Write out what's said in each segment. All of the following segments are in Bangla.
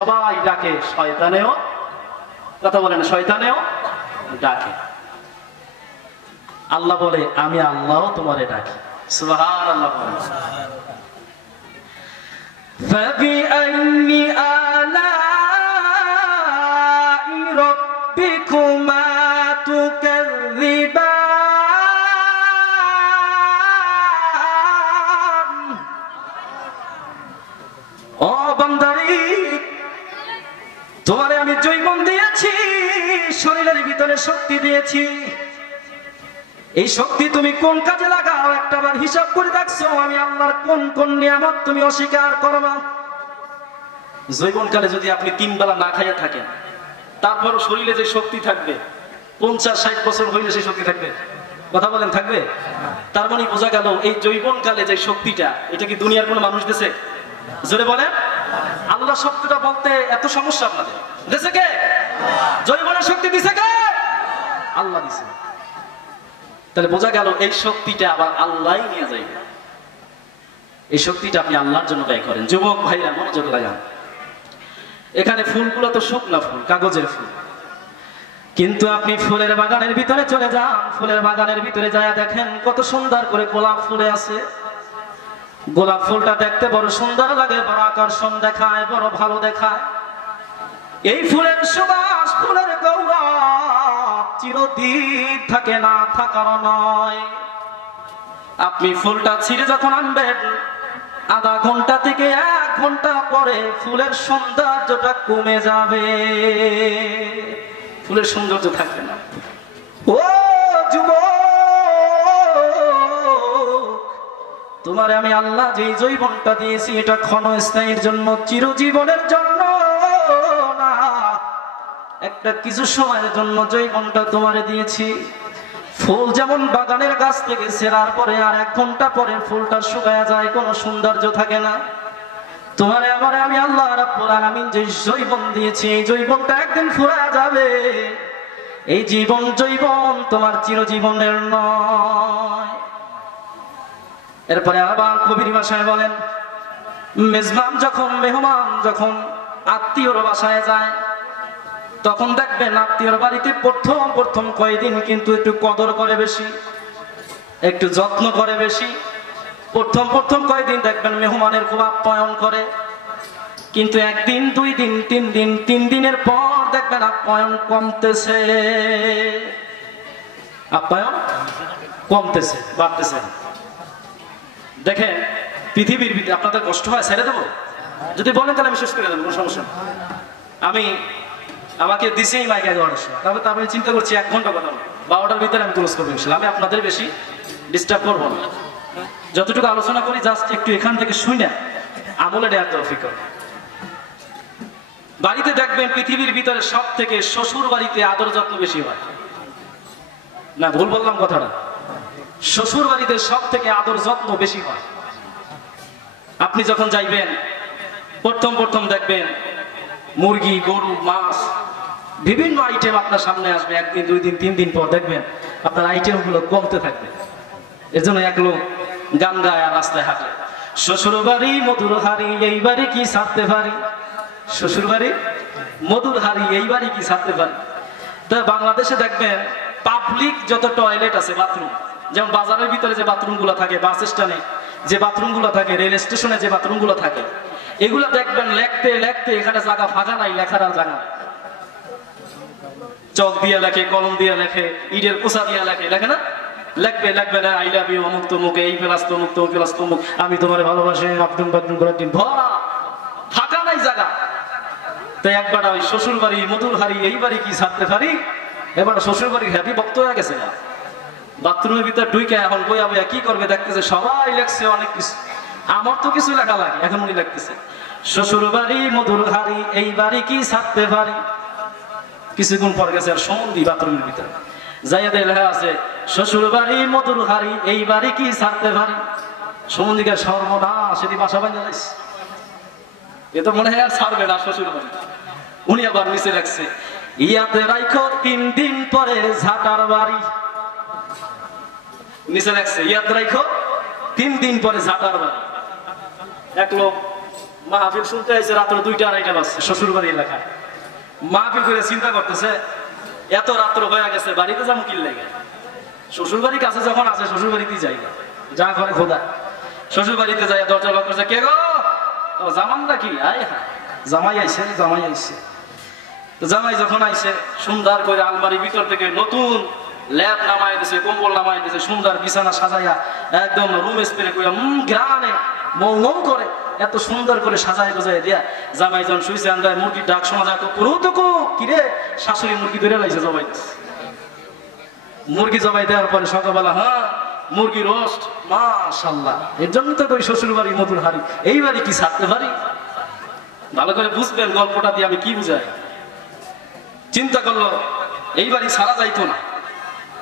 সবাই ডাকে, শয়তানেও কথা বলেন, শয়তানেও ডাকে। আল্লাহ বলে আমি আল্লাহ তোমারে ডাকি। সুবহানাল্লাহ। ফাবিআইয়ি আলাই রাব্বিকুমা তুকাযযিবান। ও বান্দারে, তোমারে আমি জৈবন দিয়েছি, শরীরের ভিতরে শক্তি দিয়েছি। এই শক্তি তুমি কোন কাজে লাগাও একটাবার হিসাব করে দেখছো? আমি আল্লাহর কোন কোন নিয়ামত তুমি অস্বীকার করবা? জৈবনকালে যদি আপনি 3 বেলা না খাইয়া থাকেন, তারপরও শরীরে যে শক্তি থাকবে, 50-60 বছর হইলে সেই শক্তি থাকবে? কথা বলেন, থাকবে? তার মানে বোঝা গেল এই জৈবনকালে যে শক্তিটা, এটা কি দুনিয়ার কোনো মানুষ দিছে? জোরে বলেন। আল্লাহ শক্তিটা বলতে এত সমস্যা আপনাদের দিছে কে? জৈবনের শক্তি দিছে কে? আল্লাহ দিছে। তাহলে বোঝা গেল এই শক্তিটা আবার আল্লাহই নিয়ে যাইবে। এই শক্তিটা আপনি আল্লাহর জন্য ব্যয় করেন। যুবক ভাইরা মনোযোগ লাগান। এখানে ফুলগুলো তো শুকনা ফুল, কাগজের ফুল, কিন্তু আপনি ফুলের বাগানের ভিতরে চলে যান। ফুলের বাগানের ভিতরে যায় দেখেন কত সুন্দর করে গোলাপ ফুলে আছে। গোলাপ ফুলটা দেখতে বড় সুন্দর লাগে, বড় আকর্ষণ দেখায়, বড় ভালো দেখায়। এই ফুলের সুবাস, ফুলের গৌরব চিরদিন থাকে না, থাকার নয়। আপনি ফুলটা ছিঁড়ে যখন আনবেন, আধা ঘন্টা থেকে 1 ঘন্টা পরে ফুলের সৌন্দর্যটা কমে যাবে, ফুলের সৌন্দর্য থাকবে না। ও যুবক, তোমারে আমি আল্লাহ যে জৈবনটা দিয়েছি, এটা ক্ষণস্থায়ীর জন্য, চিরজীবনের জন্য না। একটা কিছু সময়ের জন্য জৈবনটা তোমারে দিয়েছি। ফুল যেমন বাগানের গাছ থেকে ছেঁড়ার পরে আর 1 ঘন্টা পরে ফুলটা শুকায়া যায়, কোনো সৌন্দর্য থাকে না। তোমারে আমারে আমি আল্লাহ রাব্বুল আলামিন যে জৈবন দিয়েছি, এই জৈবনটা একদিন ফুরায়া যাবে। এই জীবন জৈবন তোমার চিরজীবনের নয়। এরপরে আবার কবির ভাষায় বলেন, মেজবান যখন, মেহমান যখন আত্মীয়র বাসায় যায়, তখন দেখবেন আত্মীয়র বাড়িতে প্রথম কয়েকদিন কিন্তু একটু কদর করে বেশি, একটু যত্ন করে বেশি। প্রথম কয়েকদিন দেখবেন মেহমানের খুব আপ্যায়ন করে, কিন্তু 1 দিন 2 দিন 3 দিন, 3 দিনের পর দেখবেন আপ্যায়ন কমতেছে, আপ্যায়ন কমতেছে, বাড়তেছে। দেখেন পৃথিবীর ভিতরে আপনাদের কষ্ট হয়, ছেড়ে দেবো? যদি বলেন তাহলে আমি শেষ করে দেবো, কোনো সমস্যা নেই। আমাকে দিছেই মাইক 11টার সময়, তবে তারপরে চিন্তা করছি 1 ঘন্টা কথা বলবো, 12টার ভিতরে আমি ক্লোজ করবো ইনশাআল্লাহ। আমি আপনাদের বেশি ডিস্টার্ব করবো না, যতটুকু আলোচনা করি জাস্ট একটু এখান থেকে শুনে আমলে নেওয়ার তৌফিক হবে। বাড়িতে দেখবেন পৃথিবীর ভিতরে সব থেকে শ্বশুর বাড়িতে আদর যত্ন বেশি হয় না? ভুল বললাম কথাটা? শ্বশুর বাড়িতে সব থেকে আদর যত্ন বেশি হয়। আপনি যখন যাইবেন প্রথম দেখবেন মুরগি, গরু, মাছ, বিভিন্ন আইটেম আপনার সামনে আসবে। 1 দিন 2 দিন 3 দিন পর দেখবেন আপনার আইটেমগুলো কমতে থাকবে। এর জন্য এক লোক গান গায় আর রাস্তায় হাঁটে, শ্বশুর বাড়ি মধুর হাড়ি, এই বাড়ি কি ছাড়তে পারি? শ্বশুর বাড়ি মধুর হাড়ি, এই বাড়ি কি ছাড়তে পারি? তা বাংলাদেশে দেখবেন পাবলিক যত টয়লেট আছে, বাথরুম, যেমন বাজারের ভিতরে যে বাথরুমগুলো থাকে, বাস স্ট্যান্ডে যে বাথরুমগুলো থাকে, রেল স্টেশনে যে বাথরুমগুলো থাকে, এগুলো দেখবেন লেখতে এখানে জায়গা ফাঁকা নাই, লেখার আর জায়গা নাই। চক দিয়ে লেখে, কলম দিয়ে লেখে, ইটের কোষা দিয়ে লেখে না? লিখবে না আই লাভ ইউ অমুক তমুক, এই প্লাস তমুক, তমুক প্লাস তমুক, আমি তোমার ভালোবাসি, বাথরুম করার দিন ভরা, ফাঁকা নাই জায়গা। তাই একবার ওই শ্বশুর বাড়ি মধুর হাড়ি, এই বাড়ি কি ছাড়তে পারি, এবার শ্বশুর বাড়ি হ্যাপি ভক্ত হয়ে গেছে না। বাথরুমের ভিতর ঢুকে এখন বইয়া কি করবে দেখতেছে, সবাই লেখছে অনেক কিছু, আমার তো কিছু লেখা লাগে, এখন উনি লিখতেছে শ্বশুর বাড়ি মধুর হাড়ি, এই বাড়ি কি ছাড়তে পারি। কিছুক্ষণ পর গেছে আর সম্বন্ধী বাথরুমের ভিতরে যাইয়া লেখা আছে শ্বশুর বাড়ি মধুর হাড়ি, এই বাড়ি কি ছাড়তে পারি। সম্বন্ধীকে সর্বনাশ, সেটি বাসা বাঁধা যাইছে, এ তো মনে হয় আর ছাড়বে না শ্বশুর বাড়ি। উনি আবার নিচে রাখছে ইয়াতে রাইখো 3 দিন পরে ঝাঁটার বাড়ি, নিচে রাখছে ইয়াতে রাইখো 3 দিন পরে ঝাঁটার বাড়ি। এক লোক মাহফিল শুনতে আইছে রাত্র 2টা 2:30 বাজছে শ্বশুর বাড়ি এলাকায়। মাহফিল করে চিন্তা করতেছে এত রাত্র হয়ে গেছে বাড়িতে যাবো কি লাগে, শ্বশুর বাড়ির কাছে যখন আছে শ্বশুর বাড়িতেই যাই না, যা করে খোদা। শ্বশুর বাড়িতে যাই দরজা লক করছে, কে গো? জামান নাকি? আয় হ্যাঁ জামাই আইছে, জামাই আইছে। তো জামাই যখন আইছে সুন্দর করে আলমারির ভিতর থেকে নতুন ল্যাপ নামাই দিছে, কম্বল নামাই দিছে, সুন্দর বিছানা সাজাইয়া একদম রুম স্প্রে করে গ্রানে মৌ মৌ করে এত সুন্দর করে সাজাই গোজাই দিয়া জামাই যখন শুইছে আন্দায় মুরগির ডাক শোনা যায়, করু তো কিরে শাশুড়ি মুরগি ধরে লাইছে জবাই দিচ্ছে। মুরগি জবাই দেওয়ার পরে সকালবেলা হ্যাঁ মুরগি রোস্ট, মাশাআল্লাহ। এর জন্য তো ওই শ্বশুর বাড়ি মধুর হাড়ি, এই বাড়ি কি ছাড়তে পারি? ভালো করে বুঝবেন গল্পটা দিয়ে আমি কি বুঝাই। চিন্তা করলো এই বাড়ি ছাড়া যাইতো না,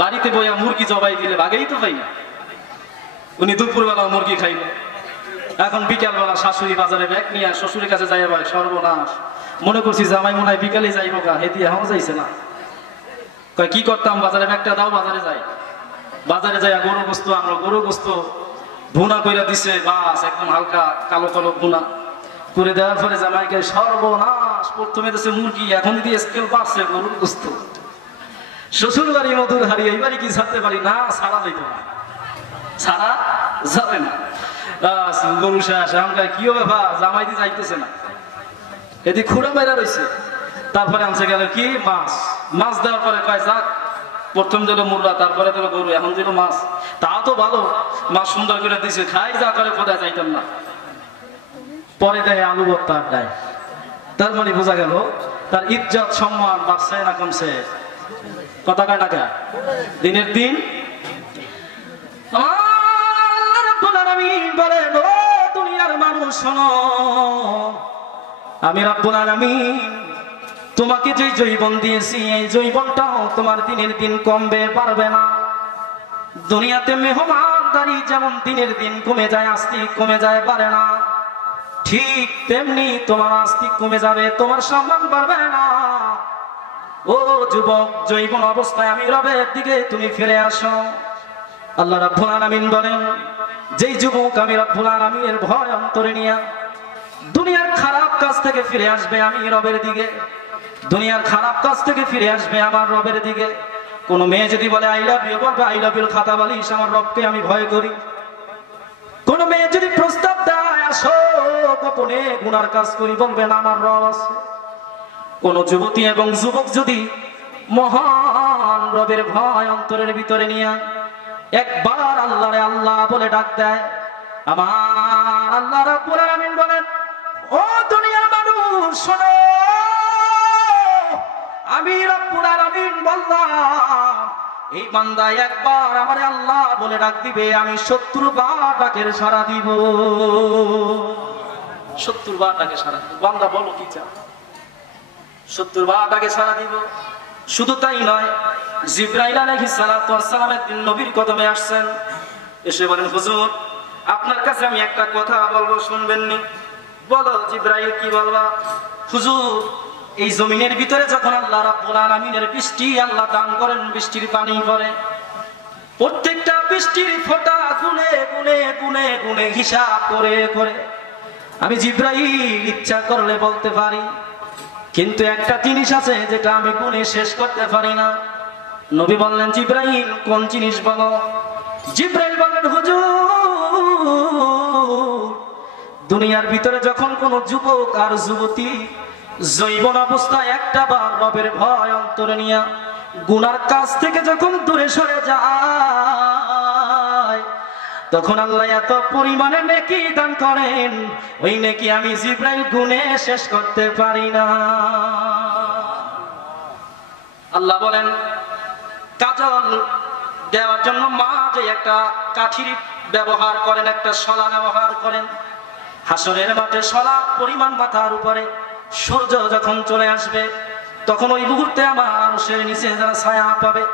বাড়িতে বইয়া মুরগি জবাই দিলে ভাগেই তো পাই না। উনি দুপুরবেলা মুরগি খাইল, এখন বিকালবেলা শাশুড়ি বাজারে ব্যাগ নিয়ে শ্বশুরের কাছে যাইয়া ভাই সর্বনাশ, মনে করছি জামাই মনে হয় বিকালে যাইব গা, হেতি এখনো যাইছে না। কয় কি করতাম, বাজারে ব্যাগটা দাও, বাজারে যাই। বাজারে যাইয়া গরু গোস্ত আনলো, গরু গোস্ত ভুনা কইরা দিছে, বাস একদম হালকা কালো কালো ভুনা করে দেওয়ার পরে জামাইকে সর্বনাশ, প্রথমে দিছে মুরগি, এখন যদি স্কেল বাড়ছে গরুর গোস্ত। শ্বশুর বাড়ি মধুর হাড়ি, এই বাড়ি কি ছাড়তে পারি না? ছাড়া যাইতো না, ছাড়া যাবে না। গরু শেষ, এখনকার কি ব্যাপার, জামাই দিয়ে যাইতেছে না, এদিকে খুঁড়া মেরা রয়েছে। তারপরে আনছে গেল কি মাছ, মাছ দেওয়ার পরে কয় যাক, প্রথম দিল মুরগা, তারপরে দিল গরু, এখন দিল মাছ। তা তো ভালো, মাছ সুন্দর করে দিছে, খাই যা করে কোথায় যাইতাম না। পরে দেয় আলু ভর্তা দেয়, তার মানে বোঝা গেল তার ইজ্জত সম্মান বাড়ছে না কমছে? কথা কয় টাকা দিনের দিন। বলেন ও দুনিয়ার মানুষ শোনো, আমি রব্বুল আলামিন তোমাকে যে জৈবন দিয়েছি, এই জৈবনটাও তোমার দিনের দিন কমবে পারবে না। দুনিয়াতে মেহমানদারি যেমন দিনের দিন কমে যায়, আস্তিক কমে যায় পারে না, ঠিক তেমনি তোমার আস্তিক কমে যাবে, তোমার সম্মান বাড়বে না। ও যুবক, জৈবন অবস্থায় আমি রবের দিকে তুমি ফিরে আসো। আল্লাহ রাব্বুল আলামিন বলেন, যেই যুবক আমি রাব্বুল আলামিনের ভয় অন্তরে নিয়ে দুনিয়ার খারাপ কাজ থেকে ফিরে আসবে আমি রবের দিকে, দুনিয়ার খারাপ কাজ থেকে ফিরে আসবে আমার রবের দিকে। কোন মেয়ে যদি বলে আই লাভ ইউ, বলবে আই লাভ ইউ খাতা বালিশ, আমার রবকে আমি ভয় করি। কোন মেয়ে যদি প্রস্তাব দেয় আসো গোপনে গুনার কাজ করি, বলবেন আমার রব আছে। কোন যুবতী এবং যুবক যদি মহান রবের ভয় অন্তরের ভিতরে নিয়ে একবার আল্লাহরে আল্লাহ বলে ডাক দেয়, আমার আল্লাহ রাব্বুল আলামিন বলেন, ও দুনিয়ার মানুষ শোনো, আমি রাব্বুল আলামিন বললাম এই বান্দা একবার আমারে আল্লাহ বলে ডাক দিবে, আমি 70 বার ডাকের সাড়া দিব। 70 বার ডাকে সাড়া দিব। বান্দা বলো কি চাও? 70 বার ডাকে সাড়া দিব। শুধু তাই নয়, জিবরাইল আলাইহিস সালাতু ওয়াস সালাম একদিন নবীর কদমে আসছেন, এসে বলেন, হুজুর আপনার কাছে আমি একটা কথা বলবো, শুনবেন নি? বলো জিবরাইল, কি বলবা? হুজুর এই জমিনের ভিতরে যখন আল্লাহ রাব্বুল আলামিনের বৃষ্টি আল্লাহ দান করেন, বৃষ্টির পানি পড়ে, প্রত্যেকটা বৃষ্টির ফোঁটা গুনে গুনে গুনে গুনে হিসাব করে করে আমি জিবরাইল ইচ্ছা করলে বলতে পারি, কিন্তু একটা জিনিস আছে যেটা আমি গুনে শেষ করতে পারি না। নবী বললেন, জিবরাইল কোন জিনিস বলো? জিবরাইল বললেন, হুজুর দুনিয়ার ভিতরে যখন কোন যুবক আর যুবতী জৈবন অবস্থায় একটা বার রবের ভয় অন্তরে নিয়ে গুনার কাছ থেকে যখন দূরে সরে যায়, তখন আল্লাহ এত পরিমাণে নেকি দান করেন, ওই নেকি আমি জিবরাইল গুনে শেষ করতে পারি না। আল্লাহ বলেন, কাজল দেওয়ার জন্য মা যে একটা কাঠির ব্যবহার করেন, একটা শলা ব্যবহার করেন, হাসরের মাঠে শলা পরিমাণ মাথার উপরে সূর্য যখন চলে আসবে, তখন ওই মুহূর্তে আমার আরশের নিচে যারা ছায়া পাবে,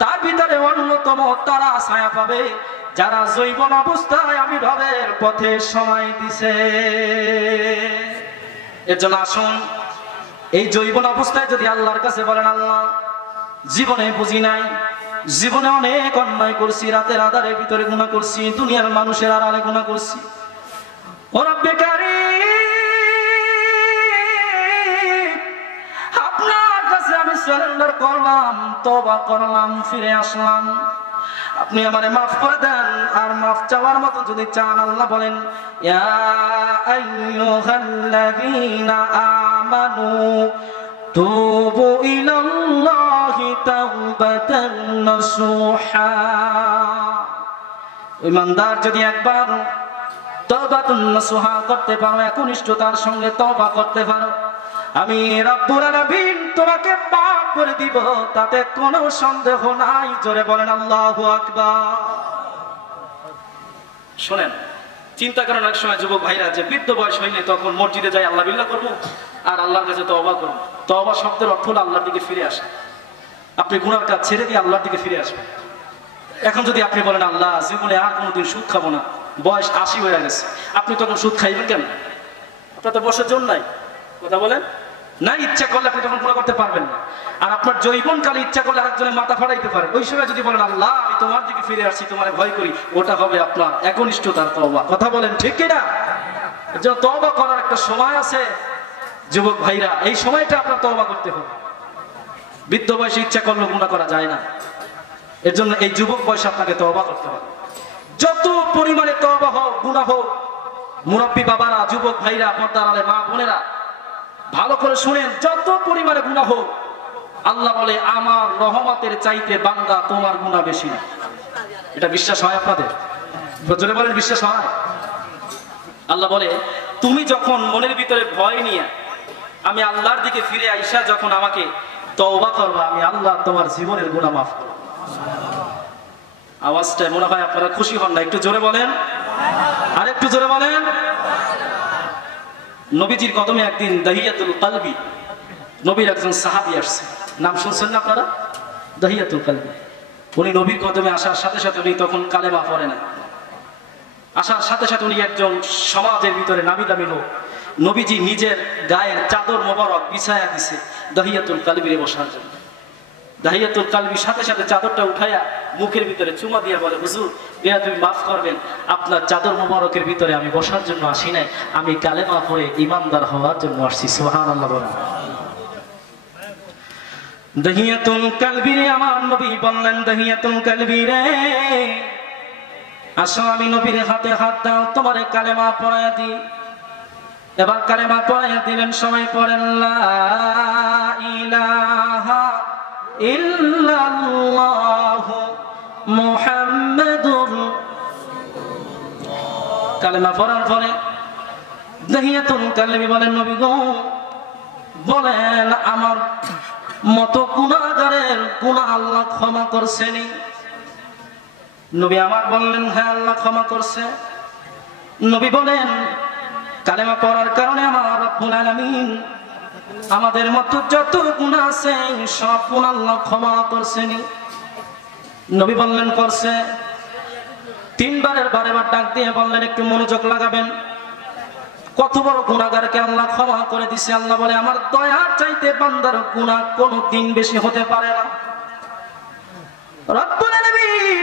তার ভিতরে অন্যতম তারা ছায়া পাবে যারা জৈবন অবস্থায় আমি রবের পথে সময় দিছে। এর জন্য আসুন, এই জৈবন অবস্থায় যদি আল্লাহর কাছে বলেন, আল্লাহ জীবনে বুঝি নাই, জীবনে অনেক অন্যায় করছি, রাতের আধারের ভিতরে গুনাহ করছি, দুনিয়ার মানুষের আড়ালে গুনাহ করছি, ও রব্বে কারীম সারেন্ডার করলাম, তওবা করলাম, ফিরে আসলাম, আপনি আমারে মাফ করে দেন। আর মাফ চাওয়ার মতো যদি চান, আল্লাহ বলেন ইয়া আইয়ুহাল্লাযীনা আমানু তুবু ইলাল্লাহি তাওবাতান নাসুহা। ঈমানদার যদি একবার তওবাতুন নাসুহা করতে পারো, একনিষ্ঠতার সঙ্গে তওবা করতে পারো, আমি রব্বুল আলামিন তোমাকে মাফ করে দিব, তাতে কোনো সন্দেহ নাই। জোরে বলেন আল্লাহু আকবার। শুনেন, চিন্তা করেন এক সময় যুবক ভাইরা যে বৃদ্ধ বয়স হইলে তখন মসজিদে যাই আল্লাহ বিল্লাহ করবো আর আল্লাহর কাছে তওবা করবো। তওবা শব্দের অর্থ হলো আল্লাহর দিকে ফিরে আসা। আপনি গুনার কাজ ছেড়ে দিয়ে আল্লাহর দিকে ফিরে আসবেন। এখন যদি আপনি বলেন আল্লাহ জীবনে আর কোনোদিন সুদ খাবো না, বয়স 80 হয়ে গেছে, আপনি তখন সুদ খাইবেন কেন? আপনার তো বসের জন্য নাই, কথা বলেন না। ইচ্ছা করলে আপনি তখন গুনাহ করতে পারবেন না। আর আপনার যৌবনকালে ইচ্ছা করলে আরেকজনের মাথা ফাড়াইতে পারে। ওই সময় যদি বলেন আল্লাহ আমি তোমার দিকে ফিরে আসছি, তোমার ভয় করি, ওটা হবে আপনার একনিষ্ঠতার তওবা। কথা বলেন ঠিক কিনা? এর জন্য তওবা করার একটা সময় আছে যুবক ভাইরা, এই সময়টা আপনার তওবা করতে হবে। বৃদ্ধ বয়সে ইচ্ছা করলে গুনাহ করা যায় না। এর জন্য এই যুবক বয়সে আপনাকে তওবা করতে হবে। যত পরিমাণে তওবা হোক, গুনাহ হোক, মুরব্বী বাবারা, যুবক ভাইরা, পর্দার আলে মা বোনেরা, ভালো করে শুনেন, যত পরিমাণে গুনাহ হোক, আল্লাহ বলে আমার রহমতের চাইতে বান্দা তোমার গুনাহ বেশি না। এটা বিশ্বাস হয় আপনাদের? জোরে বলেন বিশ্বাস হয়? আল্লাহ বলে তুমি যখন মনের ভিতরে ভয় নিয়ে আমি আল্লাহর দিকে ফিরে আইসা যখন আমাকে তওবা করবা, আমি আল্লাহ তোমার জীবনের গুনাহ মাফ করব। আওয়াজটা মনে হয় আপনারা খুশি হন না, একটু জোরে বলেন, আর একটু জোরে বলেন। নবীজির কদমে একদিন দাহিয়াতুল কলবি, নবীর একজন সাহাবী আসছে, নাম শুনছেন না আপনারা? দাহিয়াতুল কলবি। উনি নবীর কদমে আসার সাথে সাথে উনি তখন কালেমা পড়ে না। আসার সাথে সাথে উনি একজন সমাজের ভিতরে নামি দামি লোক। নবীজি নিজের গায়ের চাদর মোবারক বিছায়া দিছে দাহিয়াতুল কলবিরে বসার জন্য। দাহিয়াতুল কলবির সাথে সাথে চাদরটা উঠাইয়া মুখের ভিতরে চুমা দিয়ে বলে হুজুর তুমি মাফ করবেন, আপনার চাদর মোবারকের ভিতরে আমি বসার জন্য আসি নাই, আমি কালেমা পড়ে ঈমানদার হওয়ার জন্য আসছি। সুবহানাল্লাহ বলেন। দাহিয়াতুল কলবিরে আমার নবী বললেন, দাহিয়াতুল কলবিরে আসো, আমি নবীর হাতে হাত দাও, তোমার কালেমা পড়ায়া দিই। এবার কালেমা পড়ায়া দিলেন, সবাই পড়েন লা ইলাহা ইল্লাল্লাহু মুহাম্মাদুর। কালেমা পড়ার পরে দাহিয়াতুল কলবি বলেন নবী গো, বলেন আমার মতো গুনাহগারের গুনাহ আল্লাহ ক্ষমা করছেনি? নবী আমার বললেন হ্যাঁ আল্লাহ ক্ষমা করছে। নবী বলেন কালেমা পড়ার কারণে আমার রব্বুল আলামিন আমাদের মতো যত গুনাহ আছে সব গুনাহ আল্লাহ ক্ষমা করছেনি? নবী বললেন করছে। তিনবারের বারেবার ডাক দিয়ে বললেন একটু মনোযোগ লাগাবেন, কত বড় গুনাহগারকে আল্লাহ ক্ষমা করে দিছে। আল্লাহ বলে আমার দয়ার চাইতে বান্দার গুনাহ কোনদিন বেশি হতে পারে না। রব্বুল আলামিন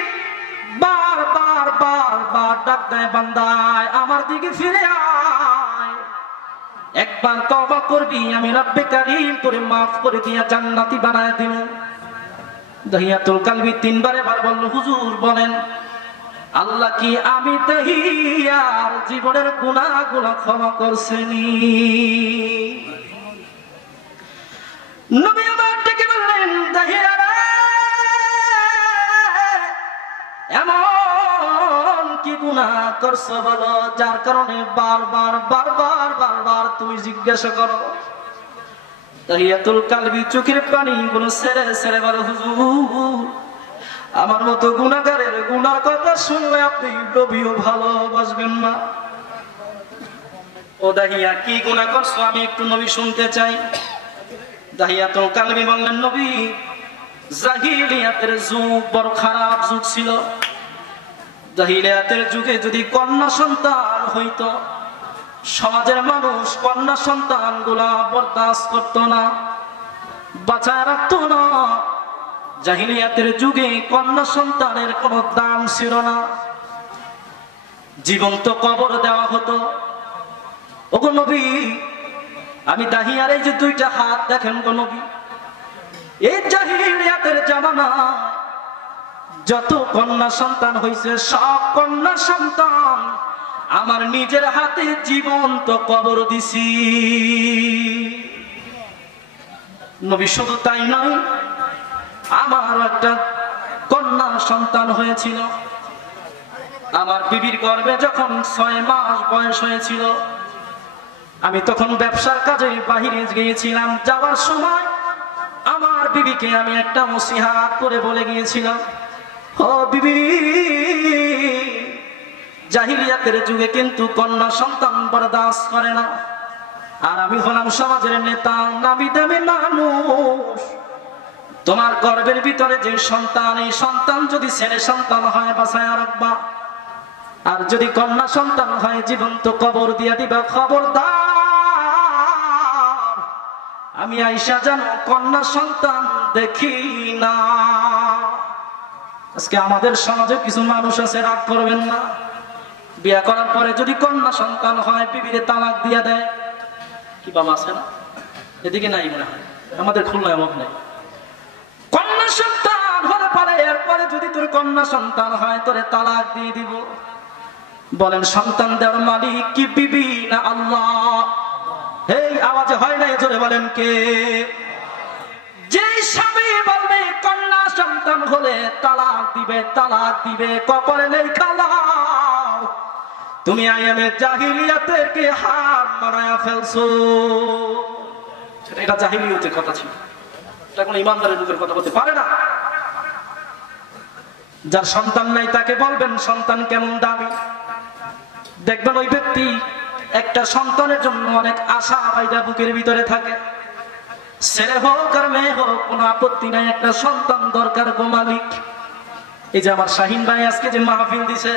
বারবার বারবার ডাক দেয়, বান্দায় আমার দিকে ফিরে আয়, একবার তওবা করবি, আমি রব্বে কারীম করে মাফ করে দিয়া জান্নাতি বানায় দিব। দাহিয়াতুল কলবি তিনবারে বার বলল হুজুর বলেন আল্লাহ কি আমি দাহিয়ার জীবনের গুনাহগুলো ক্ষমা করছেনি? নবী আমার ডেকে বললেন দাহিয়া এমন কি গুনাহ করছো বলো যার কারণে বারবার বারবার বারবার তুমি জিজ্ঞাসা করো? দাহিয়াতুল কলবি চোখের পানিগুলো ছেড়ে ছেড়ে বলো হুজুর আমার মতো গুনাহগারের গুনার কথা শুনলে আপনি নবীও ভালোবাসবেন না। ও দাহিয়া কি গুনাহ করছো আমি একটু নবী শুনতে চাই। দাহিয়াতুল কলবি বললেন নবী জাহিলিয়াতের যুগ বড় খারাপ যুগ ছিল। জাহিলিয়াতের যুগে যদি কন্যা সন্তান হইতো, সমাজের মানুষ কন্যা সন্তান গুলা বরদাস্ত করত না, বাঁচায় রাখত না। জাহিলিয়াতের যুগে কন্যা সন্তানের কোনো দাম ছিল না, জীবন্ত কবর দেওয়া হতো। ওগো নবী আমি দাহিয়ার এই যে দুইটা হাত দেখেন গো নবী, এই জাহিলিয়াতের জামানা যত কন্যা সন্তান হয়েছে সব কন্যা সন্তান আমার নিজের হাতে জীবন্ত কবর দিছি। নবী শুধু তাই নয়, আমার একটা কন্যা সন্তান হয়েছিল। আমার বিবির গর্ভে যখন 6 মাস বয়স হয়েছিল, আমি তখন ব্যবসার কাজে বাহিরে গিয়েছিলাম। যাওয়ার সময় আমার বিবিকে আমি একটা নসিহত করে বলে গিয়েছিলাম, ও বিবি, জাহিলিয়াতের যুগে কিন্তু কন্যা সন্তান বরদাস্ত করে না। আর আমি হলাম সমাজের নেতা, নামি দামি মানুষ। তোমার গর্ভের ভিতরে যে সন্তান, এই সন্তান যদি ছেলে সন্তান হয় বাঁচায়া রাখবা, আর যদি কন্যা সন্তান হয় জীবন্ত কবর দিয়া দিবা। খবরদার আমি আয়েশা যেন কন্যা সন্তান দেখি না। আজকে আমাদের সমাজে কিছু মানুষ আছে, রাগ করবেন না, বিয়ে করার পরে যদি কন্যা সন্তান হয় বিবিরে তালাক দিয়া দেয়। কি বাবা আছে না? এদিকে নাই মনে হয়, আমাদের খুলনায় অভাব নেই। কন্যা সন্তান হলে পরে এরপরে যদি তোর কন্যা সন্তান হয় তোরে তালাক দিয়ে দিব। বলেন সন্তান দেওয়ার মালিক কি বিবি না আল্লাহ? এই আওয়াজে হয় না, জোরে বলেন কে? যে স্বামী বলবে কন্যা সন্তান হলে তালাক দিবে, তালাক দিবে, কপালে নেই খালা, তুমি আইয়ামে জাহিলিয়াতের কে হার মানায়া ফেলছো। এটা জাহিলিয়াতের কথা ছিল, এটা কোনো ইমানদারের মুখের কথা বলতে পারে না। যার সন্তান নাই তাকে বলবেন সন্তান কেমন দামি। দেখবেন ওই ব্যক্তি একটা সন্তানের জন্য অনেক আশা বাইদা বুকের ভিতরে থাকে। ছেলে হোক আর মেয়ে হোক কোনো আপত্তি নাই, একটা সন্তান দরকার গো মালিক। এই যে আমার শাহিন ভাই আজকে যে মাহফিল দিছে,